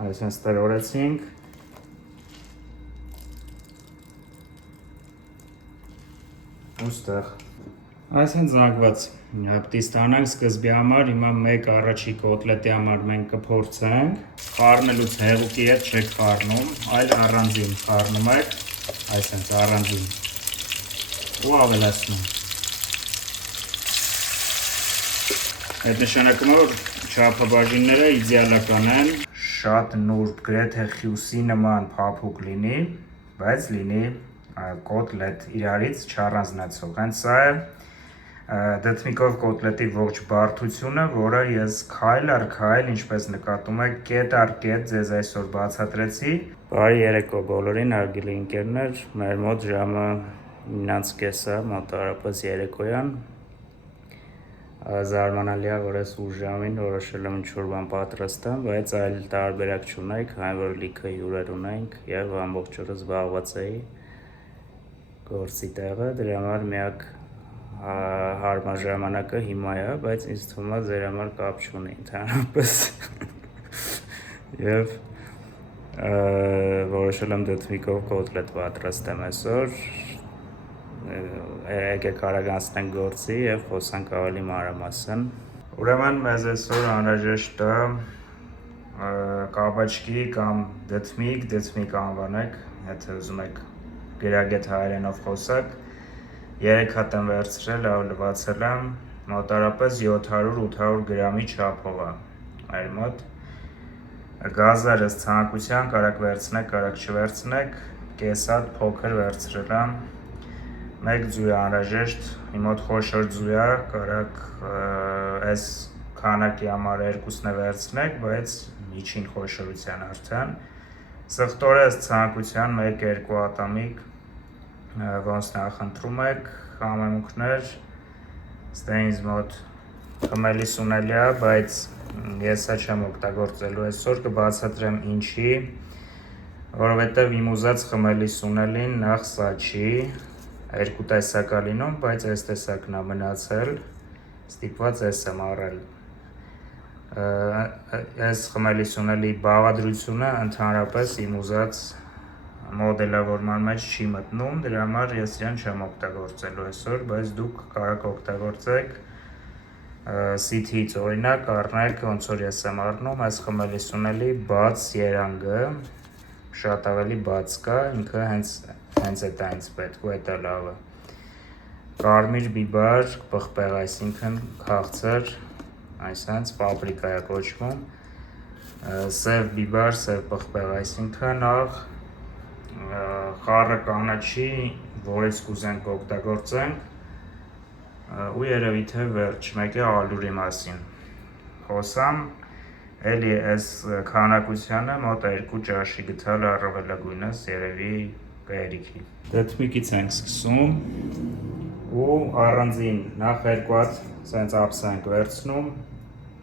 այսպես տրորեցինք։ Ուստեղ այսպես զանգված հապտի ստանանք սկզբի համար, հիմա մեկ առաջի կոտլետի համար մենք կփորձենք, խառնելուց հեղուկի հետ չեք խառնում, այլ առանձին խառնում եք, այսպես առանձին ու ավելացնում։ Այդ նշանակում է, որ չափաբաժինները իդեալական են, շատ նուրբ, գրեթե խյուսի նման փափուկ լինի, բայց լինի կոտլետ իրարից չառանձնացող։ Հենց սա է դդմիկով կոտլետի ողջ բարդությունը, որը ես քայլ առ քայլ, ինչպես նկատում եք, կետ առ կետ ձեզ այսօր բացատրեցի։ Բարի երեկո բոլորին, հարգելի ընկերներ, մեր մոտ ժամը 9:30 մոտավորապես երեկոյան։ Զարմանալի է, որ ես ուշ ժամին որոշել եմ ինչ-որ բան պատրաստեմ, բայց այլ տարբերակ չունենք, այն որ լիքը հյուրեր ունենք եւ ամբողջ օրը զբաղված էի գործի տեղը, դրա համար միակ հարմար ժամանակը հիմա է, բայց ինձ թվում է ձեր համար կապ չունի ընդհանրապես եւ որոշել եմ դդմիկով կոտլետ պատրաստեմ այսօր։ Եկեք արագ անցնենք գործի եւ խոսանք ավելի մանրամասն։ Ուրեմն մեզ այսօր անհրաժեշտ է կաբաչկի կամ դդմիկ անվանեք, եթե ուզում եք գրագետ հայերենով խոսակ, 3 հատ եմ վերցրել, լվացել եմ, մոտարապես 700-800 գրամի չափով է մեր մոտ։ Գազերը ցանկության, կարակ վերցնեք, կարակ չվերցնեք, կես հատ փոքր վերցրել եմ, 1 ձու է անհրաժեշտ, իմ մոտ խոշոր ձու է, կարակ այս քանակի համար 2-ն է վերցնեք, բայց միջին խոշորության արդեն։ Սխտորը ցանկության 1-2 ատամիկ, ոնց նախընտրում եք, համեմունքներ, ստե ինձ մոտ խմելիս ունելի է, բայց ես սա չեմ օգտագործելու այսօր, կբացատրեմ ինչի, որովհետև իմ ուզած խմելիս ունելին նախ սա չի, 2 տեսակ է լինում, բայց այս տեսակն է մնացել, ստիպված ես եմ առել։ Այս խմելիս ունելի բաղադրությունը ընդհանրապես իմ ուզած մոդելավորման մեջ չի մտնում, դրա համար ես իրեն չեմ օգտագործելու այսօր, բայց դուք կարող օգտագործեք սիթից օրինակ առնեք, ոնց որ ես եմ առնում, այս խմելիս ունելի բաց երանգը, շատ ավելի բաց կա, ինքը հենց էդ է ինձ պետք ու էդ է լավը։ Կարմիր բիբար, պղպեղ, այսինքն քաղցր, այսպես պապրիկա է կոչվում, սև բիբար, սև պղպեղ, այսինքն նախ խառը կանաչի, որ ես կուզենք օգտագործենք ու երևի թե վերջ, մեկ է ալյուրի մասին խոսամ, էլի այս քանակությանը մոտ 2 ճաշի գտալ առավելագույնս երևի կերիքի։ Դդմիկից ենք սկսում ու առանձին նախ 2 հատ սենց ափսա ենք վերցնում,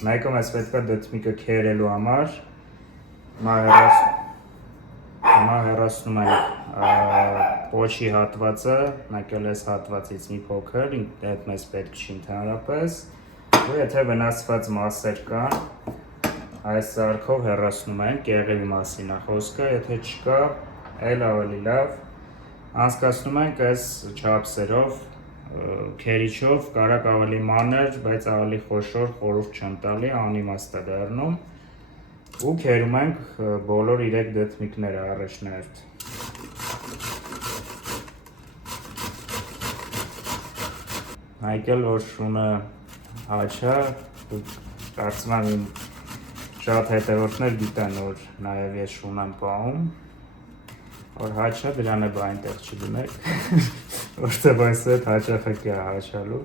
մեկը մեզ պետք է դդմիկը քերելու համար, հիմա հեռացնում ենք պոչի հատվածը, մեկ էլ այս հատվածից մի փոքր, այդ մեզ պետք չի ընդհանրապես, ու եթե վնասված մասեր կան, այս սարքով հեռացնում ենք, կեղևի մասին է խոսքը, եթե չկա, այլ ավելի լավ, անցկացնում ենք այս չափսերով, քերիչով, կարակ ավելի մանր, բայց ավելի խոշոր, խորհուրդ չեմ տալի, անիմաստ է դառնում, ու քերում ենք բոլոր 3 դդմիկները առաջներդ։ Այգել որ շունը հաչա, կարծում եմ իմ շատ հետևորդներ գիտեն, որ նաև ես շուն եմ պահում, որ հաչա դրան է բա այնտեղ չդնեք, որտեղ այս հետ հաճախակ է հաչալու,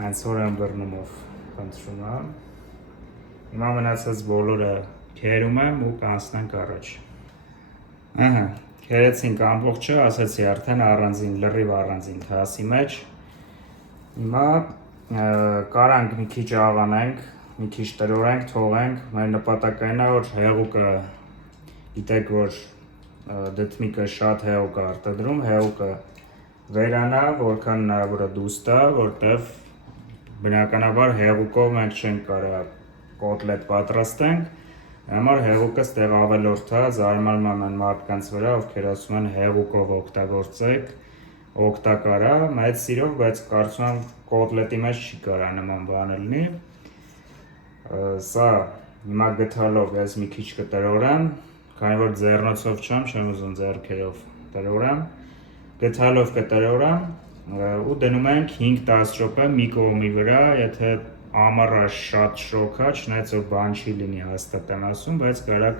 հենց որ եմ բռնումով խնդրում եմ, հիմա մնացած բոլորը քերում եմ ու կանցնենք առաջ։ Քերեցինք ամբողջը, ասացի արդեն առանձին, լրիվ առանձին թասի մեջ, հիմա կարանք մի քիչ աղանենք, մի քիչ տրորենք, թողենք, մեր նպատակը այն է, որ հեղուկը, գիտեք, որ դդմիկը շատ հեղուկ է արտադրում, հեղուկը վերանա, որքան հնարավոր է դուրս տա, որտեվ բնականաբար հեղուկով մենք չենք կարող կոտլետ պատրաստենք, Համար հեղուկը ստեղ ավելորդ է, զարմանում են մարդկանց վրա, ովքեր ասում են հեղուկով օգտագործեք, օգտակար է, մեծ սիրով, բայց կարծում եմ կոտլետի մեջ չի կարա նման բան լինի։ Սա հիմա գթալով ես մի քիչ կտրորեմ, քանի որ ձեռնոցով չեմ ուզում ձեռքերով տրորեմ, գթալով կտրորեմ ու դնում ենք 5-10 րոպե մի կողմի վրա, եթե ամառը շատ շոգ է, չնայած որ բան չի լինի հաստատ եմ ասում, բայց կարակ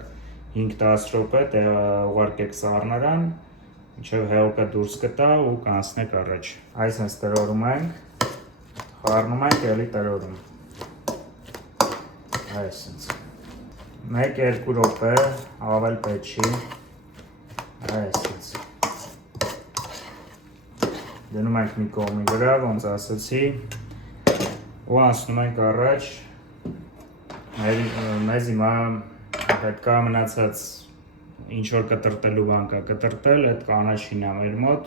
5-10 րոպե ուղարկեք սառնարան, մինչև հեղուկը դուրս կտա ու կանցնեք առաջ։ Այսպես տրորում ենք, խառնում ենք, էլի տրորում։ Այսպես 1-2 րոպե, ավել պետք չի, այսպես դնում ենք մի կողմի վրա, ոնց ասացի, ու անցնում ենք առաջ, մեզ հիմա պետք է մնացած ինչ-որ կտրտելու բան կա կտրտել, այդ կանաչին է մեր մոտ,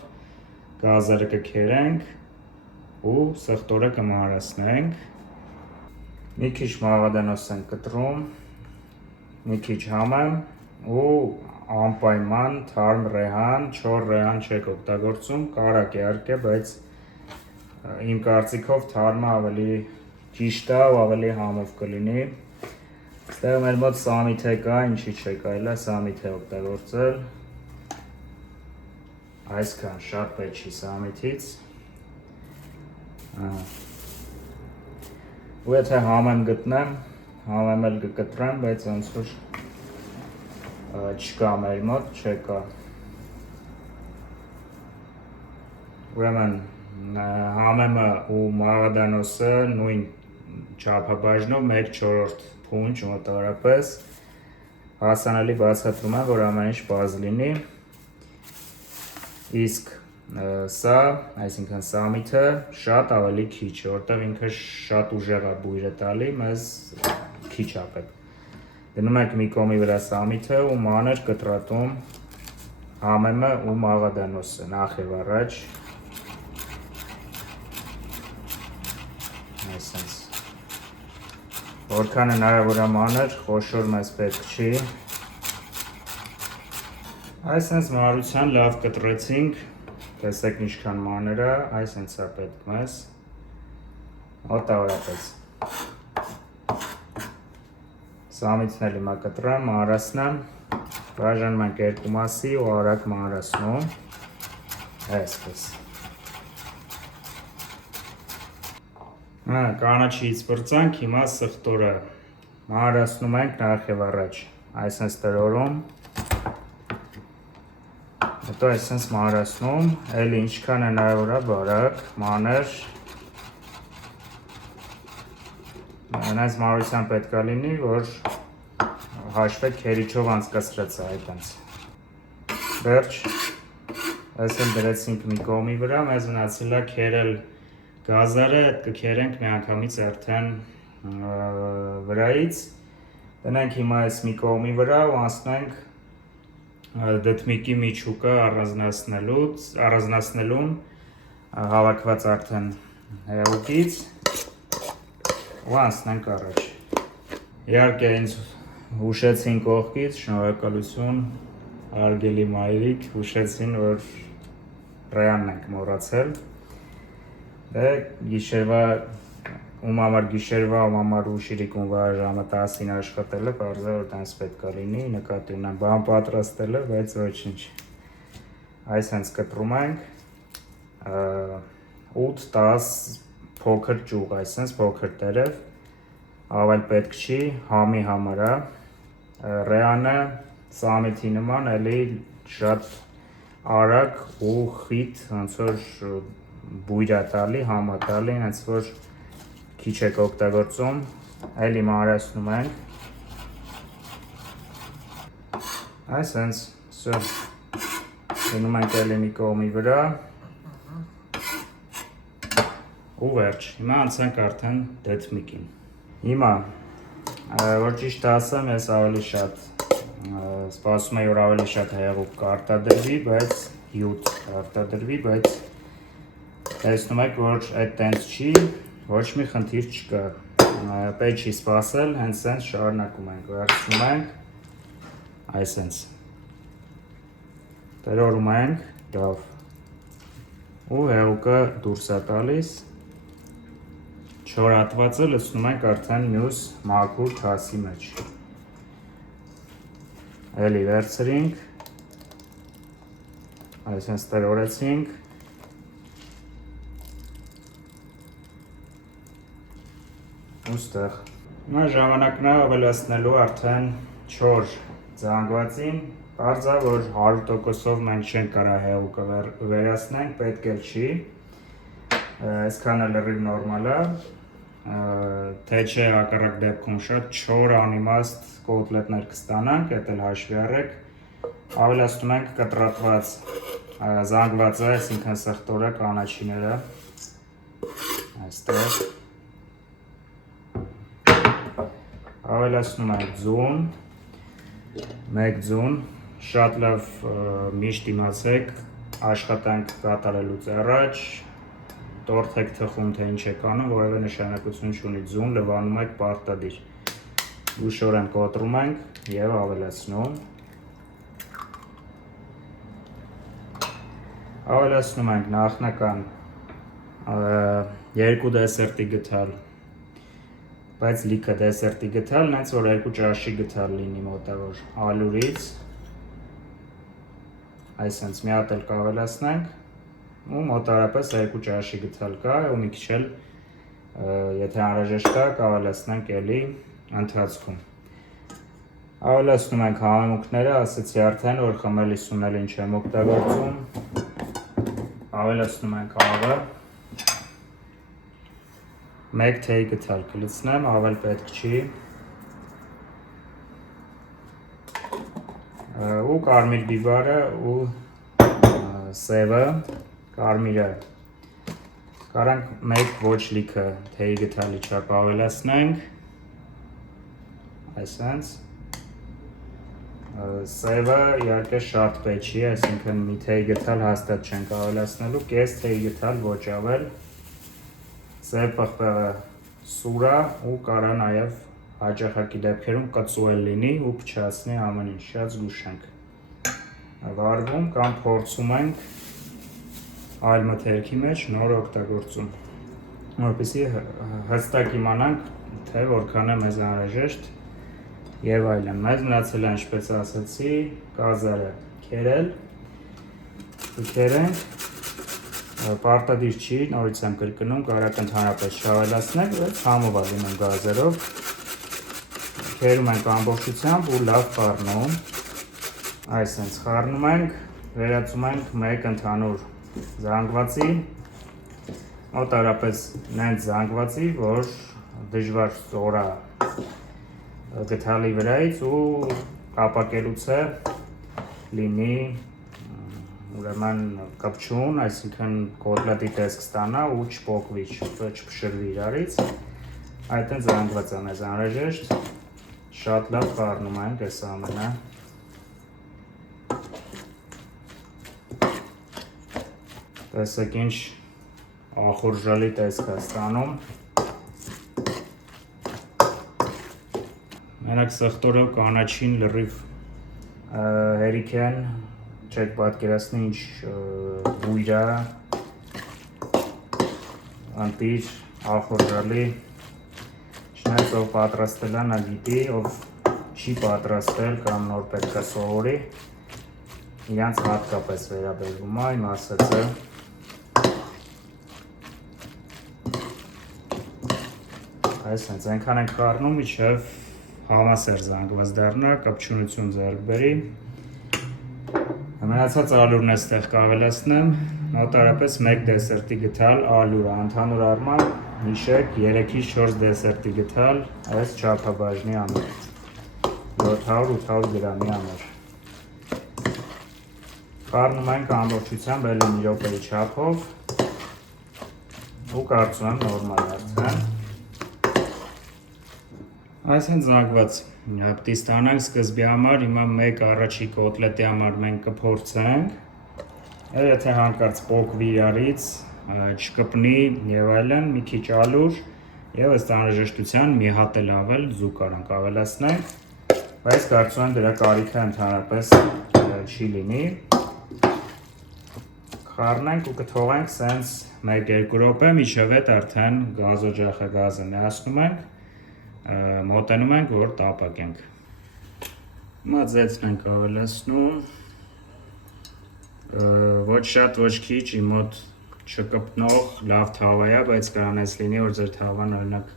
գազերը կքերենք ու սխտորը կմարասնենք, մի քիչ մաղադանոս ենք կտրում, մի քիչ համեմ ու անպայման թարմ ռեհան, չոր ռեհան չեք օգտագործում, կարակ իհարկե, բայց իմ կարծիքով թարմը ավելի ճիշտ է ու ավելի համով կլինի։ Ստեղ մեր մոտ սամիթե կա, ինչի չէ կարելի է սամիթե օգտագործել։ Այսքան շատ պետք չի սամիթից։ Ու եթե համեմ գտնեմ, համեմ էլ կկտրեմ, բայց ոնց որ չկա մեր մոտ, չկա։ Ուրեմն համեմը ու մաղադանոսը նույն չափաբաժնով 1/4 փունջ մոտավորապես հասանելի բացատրում է, որ ամեն ինչ բազ լինի, իսկ սա, այսինքն սամիթը շատ ավելի քիչ, որտեղ ինքը շատ ուժեղ է բույրը տալի, մեզ քիչ է պետք։ Դնում ենք մի կողմի վրա սամիթը ու մանր կտրատում համեմը ու մաղադանոսը նախ եւ առաջ, այսպես որքան հնարավոր է մանր, խոշոր մեզ պետք չի։ Այսպես մանրության լավ կտրեցինք, տեսեք ինչքան մանր է, այսպես է պետք մեզ, մոտավորապես։ Սամիթն էլ հիմա կտրեմ, մանրացնեմ, բաժանում ենք երկու մասի ու արագ մանրացնում, այսպես։ Կանաչից բրծանք, հիմա սխտորը մանրացնում ենք նախ եւ առաջ, այսպես տրորում, հետո այսպես մանրացնում, էլի ինչքան հնարավոր է բարակ, մանր, այնպես մանրության պետք է լինի, որ հաշվեք քերիչով անցկացրած է այդպես։ Վերջ, այսպես դրեցինք մի կողմի վրա, մեզ մնացել է քերել գազերը, կքերենք միանգամից արդեն վրայից, տնենք հիմա այս մի կողմի վրա ու անցնենք դդմիկի միջուկը առանձնացնելուն հավաքված արդեն հեղուկից ու անցնենք առաջ։ Իհարկե ինձ հուշեցին կողքից, շնորհակալություն, հարգելի մայրիկ, հուշեցին, որ ռեանն ենք մոռացել։ Դե գիշերվա ում համար գիշերվա, ում համար ուշիրիկունվա ժամը 10-ին աշխատելը, պարզա որ տենց պետք է լինի, նկատի ունեմ բան պատրաստելը, բայց ոչինչ։ Այսպես կտրում ենք 8-10 փոքր ճյուղ, այսպես փոքր տերև, ավել պետք չի, համի համար է, ռեանը սամիթի նման էլի շատ արագ ու խիտ, ոնց որ բույր է տալի, համ է տալի, հենց որ քիչ եք օգտագործում, էլի մանրացնում ենք, այսպես, դնում ենք էլի մի կողմի վրա ու վերջ, հիմա անցանք արդեն դդմիկին։ Հիմա, որ ճիշտ ասեմ, ես ավելի շատ սպասում եմ, որ ավելի շատ հեղուկ կարտադրվի, բայց հյութ կարտադրվի, բայց տեսնում եք, որ այդ տենց չի, ոչ մի խնդիր չկա։ պետք չի սպասել, հենց սենց շարունակում ենք, վերցնում ենք, այսենց, տրորում ենք, դավ, ու հեղուկը դուրս է տալիս, չորատվածը լցնում ենք արդեն մյուս մաքուր թասի մեջ, էլի վերցրինք, այսենց տրորեցինք, ուստեղ, հիմա ժամանակն է ավելացնելու արդեն չոր զանգվածին, պարզ է, որ 100%-ով մենք չենք կարող հեղուկը վերացնենք, պետք էլ չի, այսքանը լրիվ նորմալ է, թե չէ հակառակ դեպքում շատ չոր անիմաստ կոտլետներ կստանանք, էդ էլ հաշվի առեք, ավելացնում ենք կտրատված զանգվածը, այսինքն սխտորը կանաչիները, այստեղ, ավելացնում ենք ձուն, մեկ ձուն, շատ լավ միշտ իմացեք, աշխատանք կատարելուց առաջ, տորթ եք թխում, թե ինչ եք անում, որևէ նշանակություն չունի, ձուն լվանում եք պարտադիր, ուշորեն կոտրում ենք և ավելացնում, ավելացնում ենք նախնական 2 դեսերտի գթալ, բայց լիքը դեսերտի գթալ, նենց որ 2 ճաշի գթալ լինի մոտավոր ալուրից, այսենց մի հատ էլ կավելացնենք ու մոտարապես 2 ճաշի գթալ կա ու մի քիչ էլ եթե անհրաժեշտ կա կավելացնենք էլի ընթացքում, ավելացնում ենք համեմունքները, ասեցի արդեն, որ խմելի սունելին չեմ օգտագործում, ավելացնում ենք աղը, մեկ թեյ գթալ կլցնեմ, ավել պետք չի ու կարմիր բիբարը ու սևը, կարմիրը կարանք մեկ ոչ լիքը թեյի գթալի չափ ավելացնենք, այսենց, սևը իհարկե շատ պետք չի, այսինքն մի թեյ գթալ հաստատ չենք ավելացնելու, կես թեյ գթալ ոչ ավել, սև պղպեղը սուր է ու կարա նաև հաճախակի դեպքերում կծուել լինի ու փչացնի ամեն ինչ, շատ զգուշ ենք վարվում կամ փորձում ենք այլ մթերքի մեջ նոր օգտագործում, որպեսզի հստակ իմանանք, թե որքան է մեզ անհրաժեշտ և այլն, մեզ մնացել է ինչպես ասացի, կազարը քերել, կքերենք, պարտադիր չի, նորից եմ կրկնում, կարաք ընդհանրապես չավելացնեք, բայց համով ալինում գազերով, քերում ենք ամբողջությամբ ու լավ խառնում, այսենց խառնում ենք, վերածում ենք մեկ ընդհանուր զանգվածի, մոտարապես նենց զանգվածի, որ դժվար ստորա գթալի վրայից ու կապակելուց է լինի ուրեմն կպչուն, այսինքն կոտլետի տեսք ստանա ու չպոկվի, չփշրվի իրարից, այդտեն զանգված է մեզ անհրաժեշտ, շատ լավ խառնում ենք այս ամենը, տեսեք ինչ ախորժալի տեսք է ստանում, մենակ սխտորով կանաչին լրիվ հերիք են, չեք պատկերացնի ինչ բույր է, ընտիր, ախորժալի, չնայած ով պատրաստել է նա գիտի, ով չի պատրաստել կամ նոր պետք է սովորի, իրանց հատկապես վերաբերվում է, իմ ասածը, այսենց այնքան ենք խառնում, մինչև համասեր զանգված դառնա, կպչունություն ձեռք բերի, մնացած ալուրն էստեղ կավելացնեմ, մոտարապես 1 դեսերտի գթալ ալուրը, ընդհանուր առմամբ հիշեք 3-ից 4 դեսերտի գթալ այս չափաբաժնի համար, 700-800 գրամի համար, խառնում ենք ամբողջությամբ էլի մի րոպեի չափով ու կարծում եմ նորմալ արդեն, այսեն զանգված հապտի ստանանք սկզբի համար, հիմա մեկ առաջի կոտլետի համար մենք կփորձենք, եթե հանկարծ պոկվի իրարից, չկպնի և այլն, մի քիչ ալուր, Եվ ըստ անհրաժեշտության մի հատ էլ ավել ձու կարանք ավելացնենք, բայց կարծում եմ դրա կարիքը ընդհանրապես չի լինի։ Խառնենք ու կթողենք սենց 1-2 րոպե, մինչև այդ արդեն գազօջախը գազը միացնում ենք, մոտենում ենք, որ տապակենք։ Հիմա ձեթն ենք ավելացնում, ոչ շատ, ոչ քիչ, իմ մոտ չկպնող լավ թավա է, բայց կարանես լինի, որ ձեր թավան օրինակ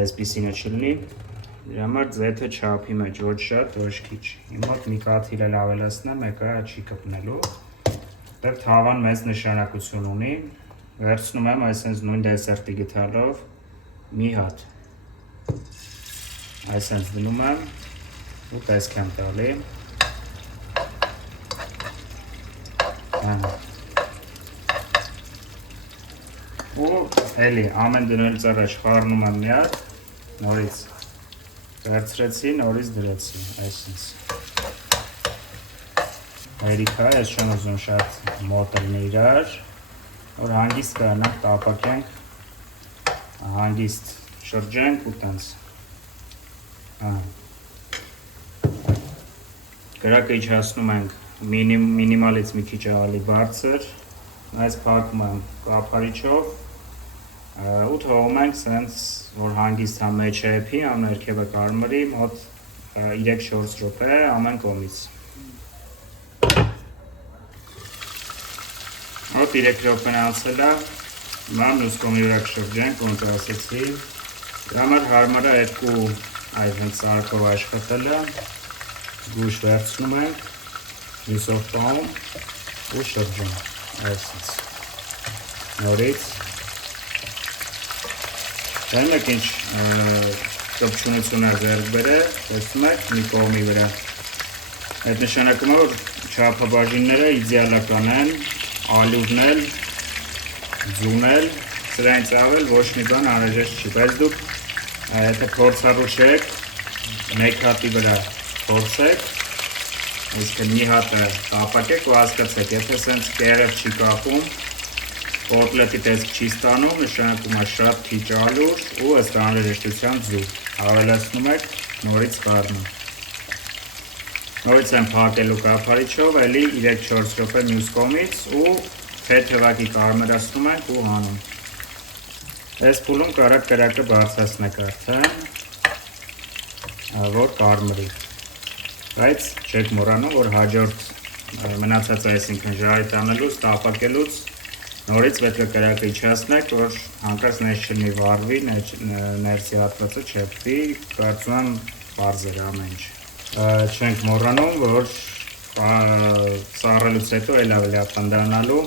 այսպիսինը չլինի, դրա համար ձեթը չափի մեջ, ոչ շատ, ոչ քիչ։ Իմ մոտ մի կաթիլ էլ ավելացնեմ, եկա չի կպնելու, որտեղ թավան մեծ նշանակություն ունի, վերցնում եմ այսպես նույն դեսերտի գթալով մի հատ, այսպես դնում եմ ու տեսք եմ տալի, ու էլի ամեն դնելուց առաջ խառնում եմ մի հատ, նորից վերցրեցի, նորից դրեցի, այսպես հերիքա, ես չեմ ուզում շատ մոտ լինի իրար, որ հանգիստ կարանանք տապակենք, հանգիստ շրջենք ու տենց, կրակը իջացնում ենք մինիմալից մի քիչ ավելի բարձր, այս փակում եմ կափարիչով ու թողում ենք սենց, որ հանգիստ համ մեջը էփի, համ ներքևը կարմրի, մոտ 3-4 րոպե ամեն կողմից։ Մոտ 3 րոպեն անցել է, հիմա մյուս կողմի վրա կշրջենք, ոնց ասեցի, դրա համար հարմար է երկու այդպես սարքով աշխատելը, գուշ վերցնում ենք, մյուսով տանում ու շրջում, այսպես, նորից, դեն եք ինչ կպչունություն է ձեռք բերել, տեսնում եք մի կողմի վրա, այդ նշանակում է, որ չափաբաժինները իդեալական են, ալյուրն էլ, ձուն էլ, սրանից ավել ոչ մի բան անհրաժեշտ չի, բայց դուք եթե փորձառու չեք, մեկ հատի վրա փորձեք, այսինքն մի հատը տապակեք ու հասկացեք, եթե սենց կերև չի կապում, կոտլետի տեսք չի ստանում, նշանակում է շատ քիչ ալյուր ու ըստ անհրաժեշտության ձու, ավելացնում եք, նորից խառնում։ Նորից եմ փակելու կափարիչով, էլի 3-4 րոպե մյուս կողմից ու թեթևակի կարմրացնում ենք ու հանում։ Այս փուլում կարակ կրակը բարձրացնեք արդեն, որ կարմրի, բայց չեք մոռանում, որ հաջորդ մնացած այսինքն ժարի տանելուց, տապակելուց նորից պետք է կրակը իջացնեք, որ հանկարծ ներս չլինի վառվի, ներսի հատվածը չեփվի, կարծում եմ պարզ էր ամեն ինչ։ Չենք մոռանում, որ սառելուց հետո էլ ավելի ախտանդանալու,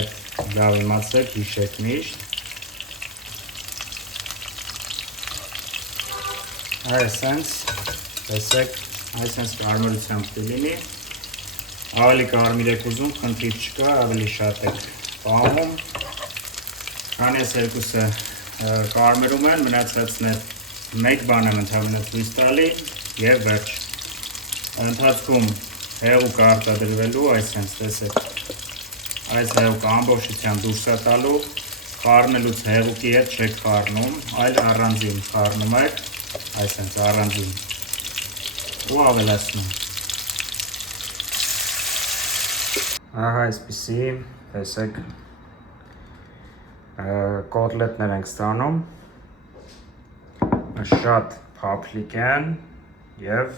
այդ լավ իմացեք, հիշեք միշտ։ Այսենց, տեսեք, այսենց կարմրությամբ կլինի, ավելի կարմիր եք ուզում, խնդիր չկա, ավելի շատ եք պահում, քանի այս երկուսը կարմրում են, մնացածն է մեկ բան եմ ընդհանրապես ցույց տալի եւ վերջ։ Ընթացքում հեղուկ արտադրվելու, այսպես տեսեք, այս հեղուկը ամբողջությամբ դուրս է տալու, խառնելուց հեղուկի հետ չեք խառնում, այլ առանձին խառնում եք, այսպես առանձին ու ավելացնում։ Ահա այսպիսի, տեսեք, կոտլետներ ենք ստանում, շատ փափլիկ են և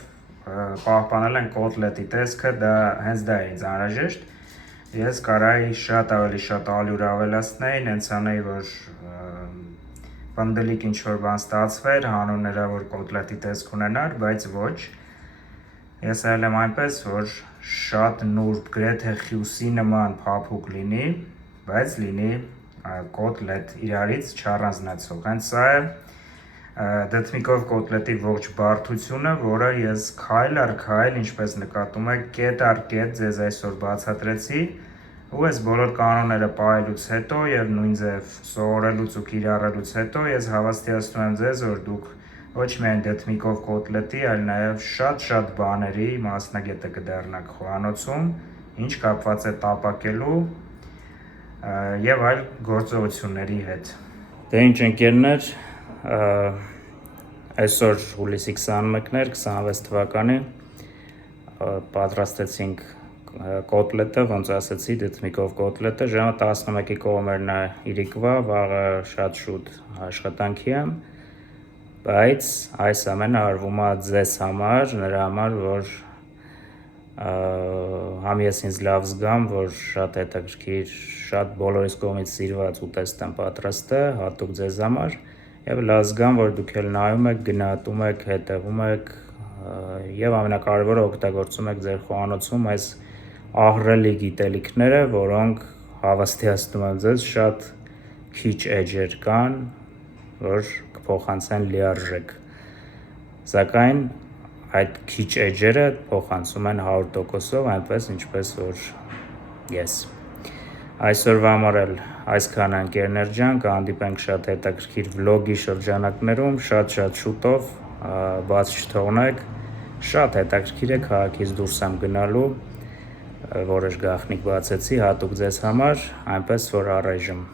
պահպանել են կոտլետի տեսքը, հենց դա է ինձ անհրաժեշտ, ես կարայի շատ ավելի շատ ալյուր ավելացնեի, հենց անեի, որ պնդելիք ինչ-որ բան ստացվեր, հանուները, որ կոտլետի տեսք ունենար, բայց ոչ, ես այլ եմ այնպես, որ շատ նուրբ, գրեթե խյուսի նման փափուկ լինի, բայց լինի կոտլետ իրարից չառանձնացող, հենց սա է դդմիկով կոտլետի ողջ բարդությունը, որը ես քայլ առ քայլ, ինչպես նկատում եք, կետ առ կետ ձեզ այսօր բացատրեցի ու այս բոլոր կանոնները պահելուց հետո և նույն ձև սովորելուց ու կիրառելուց հետո ես հավաստիացնում եմ ձեզ, որ դուք ոչ միայն դդմիկով կոտլետի, այլ նաև շատ բաների մասնագետը կդառնաք խոհանոցում, ինչ կապված է տապակելու և այլ գործողությունների հետ։ Դե ինչ ընկերներ, այսօր հուլիսի 21-ներ, 26 թվականի պատրաստեցինք կոտլետը, ոնց ասեցի, դիթմիկով կոտլետը, ժամը 11-ի կողմերն է իրիկվա, վաղը շատ շուտ աշխատանքի եմ, բայց այս ամենը արվում է ձեզ համար, նրա համար, որ համ ես ինձ լավ զգամ, որ շատ հետաքրքիր, շատ բոլորիս կողմից սիրված ուտեստ եմ պատրաստը, հատուկ ձեզ համար, եւ լավ զգամ, որ դուք էլ նայում եք, գնահատում եք, հետևում եք եւ ամենակարևորը օգտագործում եք ձեր խոհանոցում այս ահռելի գիտելիքները, որոնք հավաստիացնում եմ ձեզ շատ քիչ էջեր կան, որ կփոխանցեն լիարժեք, սակայն այդ քիչ էջերը փոխանցում են 100%-ով, այնպես ինչպես որ ես։ Այսօրվա համար էլ այսքան ընկերներ ջան, կհանդիպենք շատ հետաքրքիր վլոգի շրջանակներում, շատ շուտով, բաց չթողնեք, շատ հետաքրքիր է, քաղաքից դուրս եմ գնալու, որոշ գաղտնիք բացեցի հատուկ ձեզ համար, այնպես որ առայժմ